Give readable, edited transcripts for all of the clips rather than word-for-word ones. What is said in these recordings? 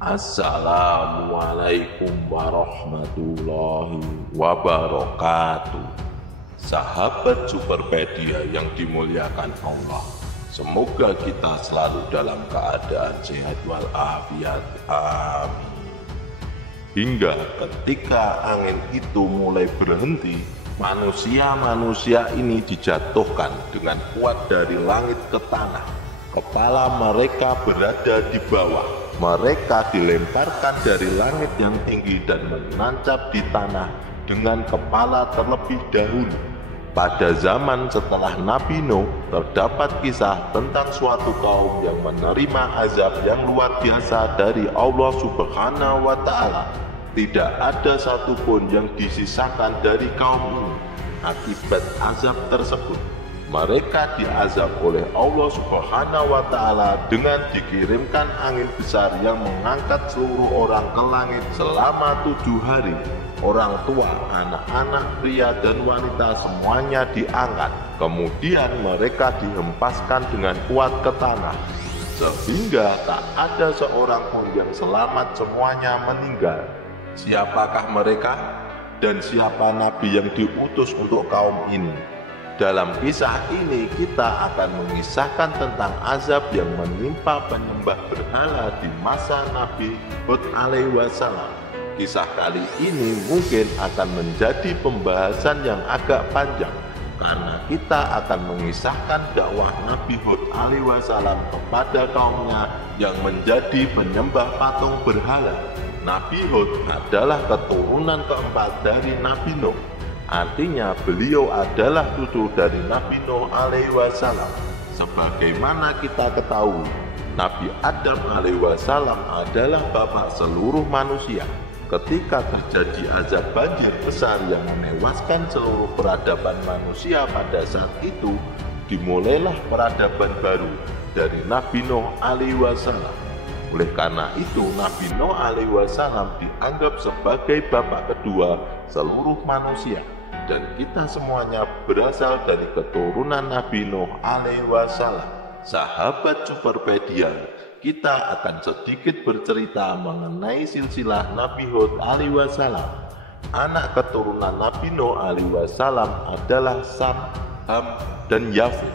Assalamualaikum warahmatullahi wabarakatuh. Sahabat Superpedia yang dimuliakan Allah, semoga kita selalu dalam keadaan sehat walafiat. Amin. Hingga ketika angin itu mulai berhenti, manusia-manusia ini dijatuhkan dengan kuat dari langit ke tanah. Kepala mereka berada di bawah. Mereka dilemparkan dari langit yang tinggi dan menancap di tanah dengan kepala terlebih dahulu. Pada zaman setelah Nabi Nuh, terdapat kisah tentang suatu kaum yang menerima azab yang luar biasa dari Allah Subhanahu wa Ta'ala. Tidak ada satupun yang disisakan dari kaum ini akibat azab tersebut. Mereka diazab oleh Allah Subhanahu wa Ta'ala dengan dikirimkan angin besar yang mengangkat seluruh orang ke langit selama 7 hari. Orang tua, anak-anak, pria dan wanita semuanya diangkat. Kemudian mereka dihempaskan dengan kuat ke tanah, sehingga tak ada seorang pun yang selamat, semuanya meninggal. Siapakah mereka dan siapa nabi yang diutus untuk kaum ini? Dalam kisah ini kita akan mengisahkan tentang azab yang menimpa penyembah berhala di masa Nabi Hud alaihi wasallam. Kisah kali ini mungkin akan menjadi pembahasan yang agak panjang karena kita akan mengisahkan dakwah Nabi Hud alaihi wasallam kepada kaumnya yang menjadi penyembah patung berhala. Nabi Hud adalah keturunan keempat dari Nabi Nuh. Artinya beliau adalah cucu dari Nabi Nuh alaihi wasallam. Sebagaimana kita ketahui, Nabi Adam alaihi wasallam adalah bapak seluruh manusia. Ketika terjadi azab banjir besar yang menewaskan seluruh peradaban manusia pada saat itu, dimulailah peradaban baru dari Nabi Nuh alaihi wasallam. Oleh karena itu, Nabi Nuh alaihi wasallam dianggap sebagai bapak kedua seluruh manusia. Dan kita semuanya berasal dari keturunan Nabi Nuh alaihi wasallam. Sahabat Superpedia, kita akan sedikit bercerita mengenai silsilah Nabi Hud alaihi wasallam. Anak keturunan Nabi Nuh alaihi wasallam adalah Sam, Ham, dan Yafet.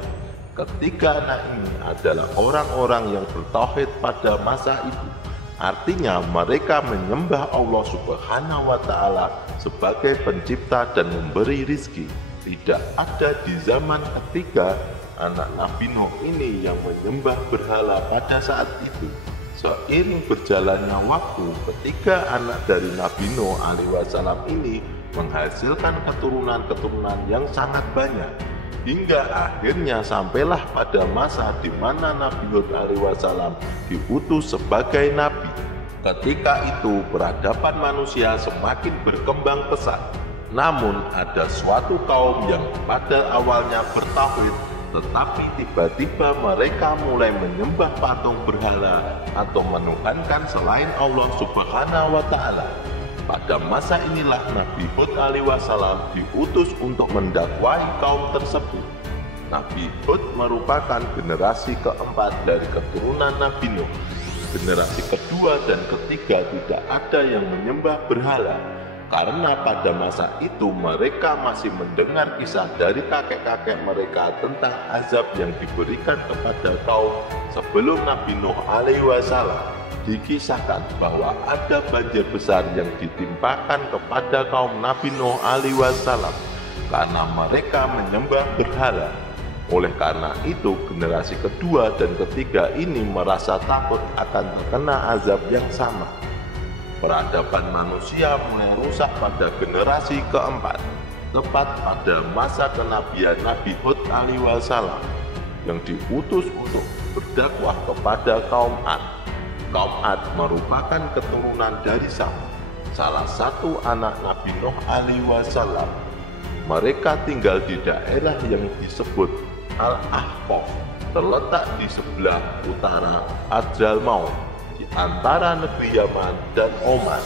Ketiga anak ini adalah orang-orang yang bertauhid pada masa itu. Artinya mereka menyembah Allah Subhanahu wa Ta'ala sebagai pencipta dan memberi rizki. Tidak ada di zaman ketiga anak Nabi Nuh ini yang menyembah berhala pada saat itu. Seiring berjalannya waktu, ketiga anak dari Nabi Nuh alaihi wasallam ini menghasilkan keturunan-keturunan yang sangat banyak. Hingga akhirnya sampailah pada masa di mana Nabi Hud alaihi wasallam diutus sebagai nabi. Ketika itu peradaban manusia semakin berkembang pesat. Namun ada suatu kaum yang pada awalnya bertauhid, tetapi tiba-tiba mereka mulai menyembah patung berhala atau menuhankan selain Allah Subhanahu wa Ta'ala. Pada masa inilah Nabi Hud alaihi wasallam diutus untuk mendakwai kaum tersebut. Nabi Hud merupakan generasi keempat dari keturunan Nabi Nuh. Generasi kedua dan ketiga tidak ada yang menyembah berhala, karena pada masa itu mereka masih mendengar kisah dari kakek-kakek mereka tentang azab yang diberikan kepada kaum sebelum Nabi Nuh alaihi wasallam. Dikisahkan bahwa ada banjir besar yang ditimpakan kepada kaum Nabi Nuh alaihi wasallam karena mereka menyembah berhala. Oleh karena itu, generasi kedua dan ketiga ini merasa takut akan terkena azab yang sama. Peradaban manusia mulai rusak pada generasi keempat, tepat pada masa kenabian Nabi Hud alaihi wasallam yang diutus untuk berdakwah kepada kaum Ad. Kaum Ad merupakan keturunan dari Sam, salah satu anak Nabi Nuh alaihi wasallam. Mereka tinggal di daerah yang disebut Al-Ahqaf, terletak di sebelah utara Hadramaut, di antara negeri Yaman dan Oman.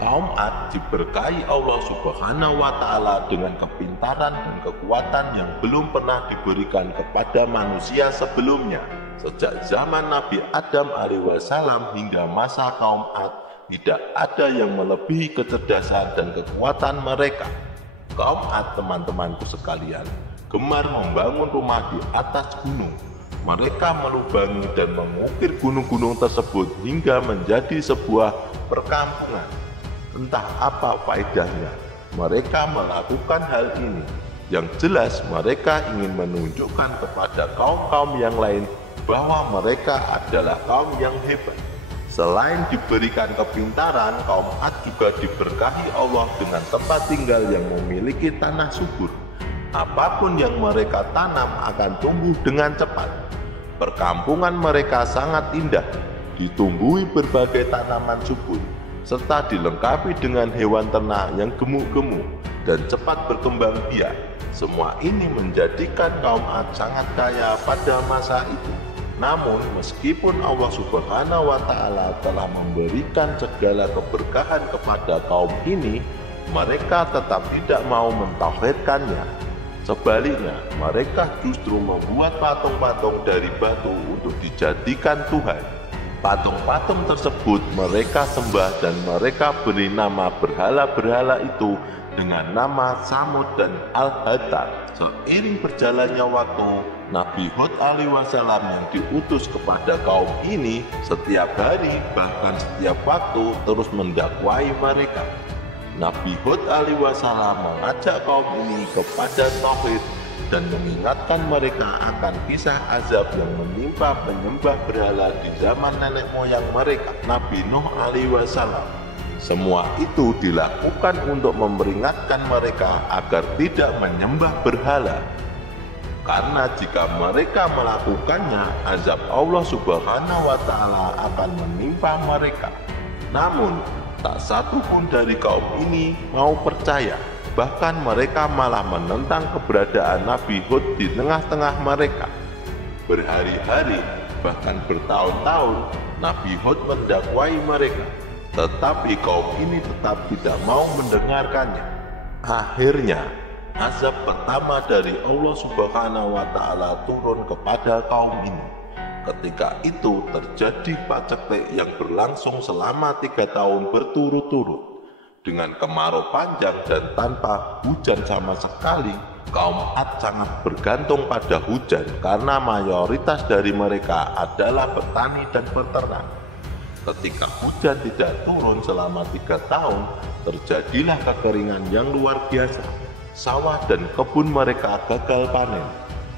Kaum Ad diberkahi Allah Subhanahu wa Ta'ala dengan kepintaran dan kekuatan yang belum pernah diberikan kepada manusia sebelumnya. Sejak zaman Nabi Adam alaihissalam hingga masa kaum Ad, tidak ada yang melebihi kecerdasan dan kekuatan mereka. Kaum Ad, teman-temanku sekalian, gemar membangun rumah di atas gunung. Mereka melubangi dan mengukir gunung-gunung tersebut hingga menjadi sebuah perkampungan. Entah apa faedahnya mereka melakukan hal ini. Yang jelas mereka ingin menunjukkan kepada kaum-kaum yang lain bahwa mereka adalah kaum yang hebat. Selain diberikan kepintaran, kaum Ad juga diberkahi Allah dengan tempat tinggal yang memiliki tanah subur. Apapun yang mereka tanam akan tumbuh dengan cepat. Perkampungan mereka sangat indah, ditumbuhi berbagai tanaman subur, serta dilengkapi dengan hewan ternak yang gemuk-gemuk dan cepat berkembang biak. Semua ini menjadikan kaum Ad sangat kaya pada masa itu. Namun, meskipun Allah Subhanahu wa Ta'ala telah memberikan segala keberkahan kepada kaum ini, mereka tetap tidak mau mentauhidkannya. Sebaliknya, mereka justru membuat patung-patung dari batu untuk dijadikan Tuhan. Patung-patung tersebut mereka sembah dan mereka beri nama berhala-berhala itu dengan nama Samud dan Al-Hatab. Seiring berjalannya waktu, Nabi Hud alaihissalam yang diutus kepada kaum ini setiap hari bahkan setiap waktu terus mendakwai mereka. Nabi Hud alaihissalam mengajak kaum ini kepada tauhid dan mengingatkan mereka akan kisah azab yang menimpa penyembah berhala di zaman nenek moyang mereka, Nabi Nuh alaihissalam. Semua itu dilakukan untuk memperingatkan mereka agar tidak menyembah berhala. Karena jika mereka melakukannya, azab Allah Subhanahu wa Ta'ala akan menimpa mereka. Namun, tak satu pun dari kaum ini mau percaya. Bahkan mereka malah menentang keberadaan Nabi Hud di tengah-tengah mereka. Berhari-hari, bahkan bertahun-tahun, Nabi Hud mendakwai mereka. Tetapi kaum ini tetap tidak mau mendengarkannya. Akhirnya, azab pertama dari Allah Subhanahu wa Ta'ala turun kepada kaum ini. Ketika itu terjadi paceklik yang berlangsung selama 3 tahun berturut-turut. Dengan kemarau panjang dan tanpa hujan sama sekali, kaum Ad sangat bergantung pada hujan karena mayoritas dari mereka adalah petani dan peternak. Ketika hujan tidak turun selama 3 tahun, terjadilah kekeringan yang luar biasa. Sawah dan kebun mereka gagal panen,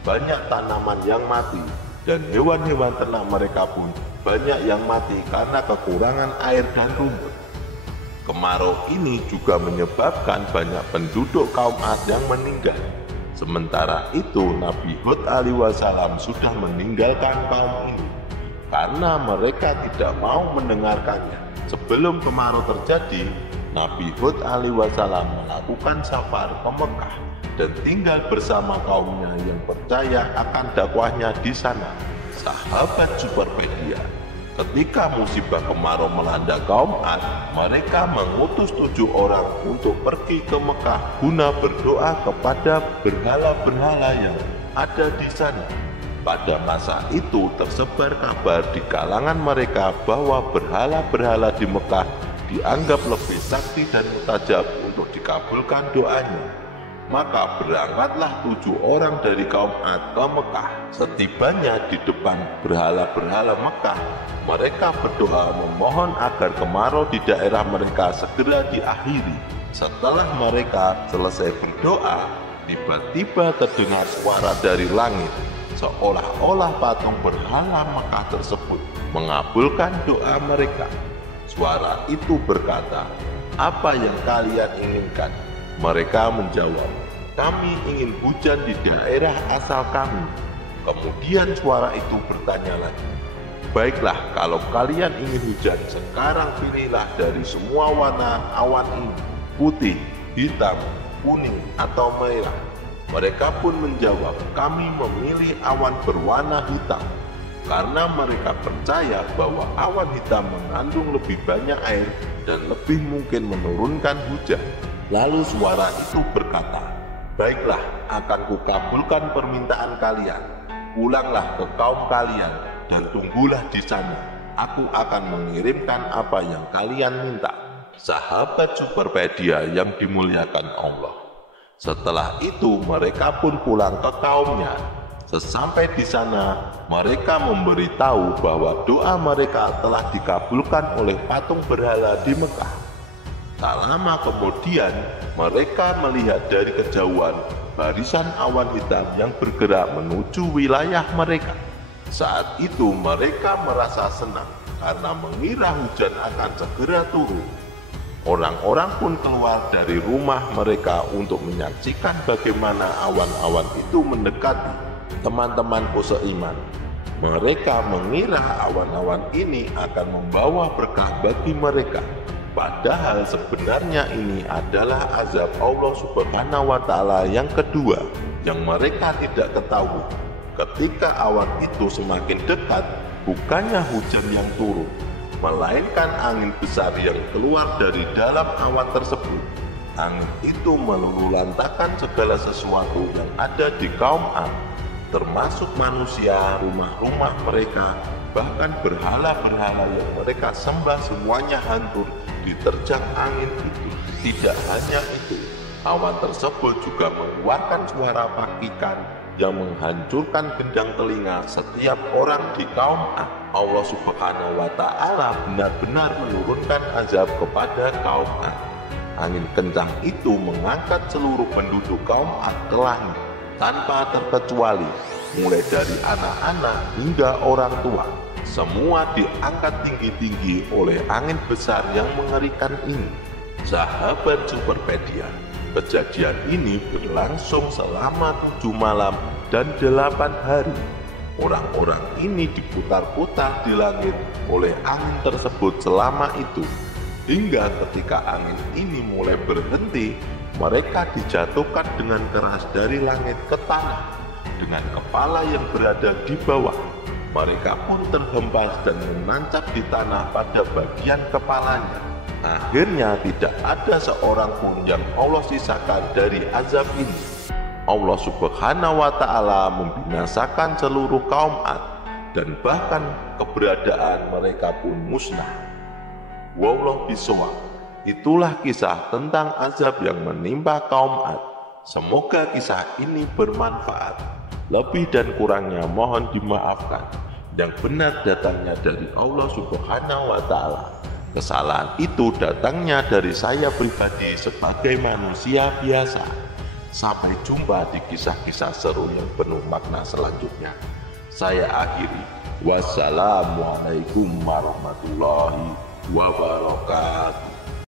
banyak tanaman yang mati, dan hewan-hewan ternak mereka pun banyak yang mati karena kekurangan air dan rumput. Kemarau ini juga menyebabkan banyak penduduk kaum Ad yang meninggal. Sementara itu Nabi Hud alaihissalam sudah meninggalkan kaum ini karena mereka tidak mau mendengarkannya. Sebelum kemarau terjadi, Nabi Hud alaihissalam melakukan safar ke Mekah dan tinggal bersama kaumnya yang percaya akan dakwahnya di sana. Sahabat Superpedia, ketika musibah kemarau melanda kaum Ad, mereka mengutus 7 orang untuk pergi ke Mekah guna berdoa kepada berhala-berhala yang ada di sana. Pada masa itu tersebar kabar di kalangan mereka bahwa berhala-berhala di Mekah dianggap lebih sakti dan mustajab untuk dikabulkan doanya. Maka berangkatlah 7 orang dari kaum Ad ke Mekah. Setibanya di depan berhala-berhala Mekah, mereka berdoa memohon agar kemarau di daerah mereka segera diakhiri. Setelah mereka selesai berdoa, tiba-tiba terdengar suara dari langit, seolah-olah patung berhala Mekah tersebut mengabulkan doa mereka. Suara itu berkata, "Apa yang kalian inginkan?" Mereka menjawab, "Kami ingin hujan di daerah asal kami." Kemudian suara itu bertanya lagi, "Baiklah, kalau kalian ingin hujan, sekarang pilihlah dari semua warna awan ini, putih, hitam, kuning, atau merah." Mereka pun menjawab, "Kami memilih awan berwarna hitam." Karena mereka percaya bahwa awan hitam mengandung lebih banyak air dan lebih mungkin menurunkan hujan. Lalu suara itu berkata, "Baiklah, akan kukabulkan permintaan kalian. Pulanglah ke kaum kalian dan tunggulah di sana. Aku akan mengirimkan apa yang kalian minta." Sahabat Superpedia yang dimuliakan Allah. Setelah itu mereka pun pulang ke kaumnya. Sesampai di sana, mereka memberitahu bahwa doa mereka telah dikabulkan oleh patung berhala di Mekah. Tak lama kemudian, mereka melihat dari kejauhan barisan awan hitam yang bergerak menuju wilayah mereka. Saat itu mereka merasa senang karena mengira hujan akan segera turun. Orang-orang pun keluar dari rumah mereka untuk menyaksikan bagaimana awan-awan itu mendekati. Teman-temanku seiman, mereka mengira awan-awan ini akan membawa berkah bagi mereka. Padahal sebenarnya ini adalah azab Allah Subhanahu wa Ta'ala yang kedua yang mereka tidak ketahui. Ketika awan itu semakin dekat, bukannya hujan yang turun, melainkan angin besar yang keluar dari dalam awan tersebut. Angin itu meluluhlantakkan segala sesuatu yang ada di kaum Ad, termasuk manusia, rumah-rumah mereka, bahkan berhala-berhala yang mereka sembah semuanya hancur diterjang angin itu. Tidak hanya itu, awan tersebut juga mengeluarkan suara pakikan yang menghancurkan gendang telinga setiap orang di kaum Ad. Allah Subhanahu wa Ta'ala benar-benar menurunkan azab kepada kaum Ad. Angin kencang itu mengangkat seluruh penduduk kaum Ad ke langit tanpa terkecuali, mulai dari anak-anak hingga orang tua. Semua diangkat tinggi-tinggi oleh angin besar yang mengerikan ini. Sahabat Superpedia, kejadian ini berlangsung selama 7 malam dan 8 hari. Orang-orang ini diputar-putar di langit oleh angin tersebut selama itu. Hingga ketika angin ini mulai berhenti, mereka dijatuhkan dengan keras dari langit ke tanah, dengan kepala yang berada di bawah. Mereka pun terhempas dan menancap di tanah pada bagian kepalanya. Akhirnya tidak ada seorang pun yang Allah sisakan dari azab ini. Allah Subhanahu wa Ta'ala membinasakan seluruh kaum Ad, dan bahkan keberadaan mereka pun musnah. Wallahu bishawab. Itulah kisah tentang azab yang menimpa kaum Ad. Semoga kisah ini bermanfaat. Lebih dan kurangnya mohon dimaafkan. Yang benar datangnya dari Allah Subhanahu wa Ta'ala. Kesalahan itu datangnya dari saya pribadi sebagai manusia biasa. Sampai jumpa di kisah-kisah seru yang penuh makna selanjutnya. Saya akhiri. Wassalamualaikum warahmatullahi wabarakatuh.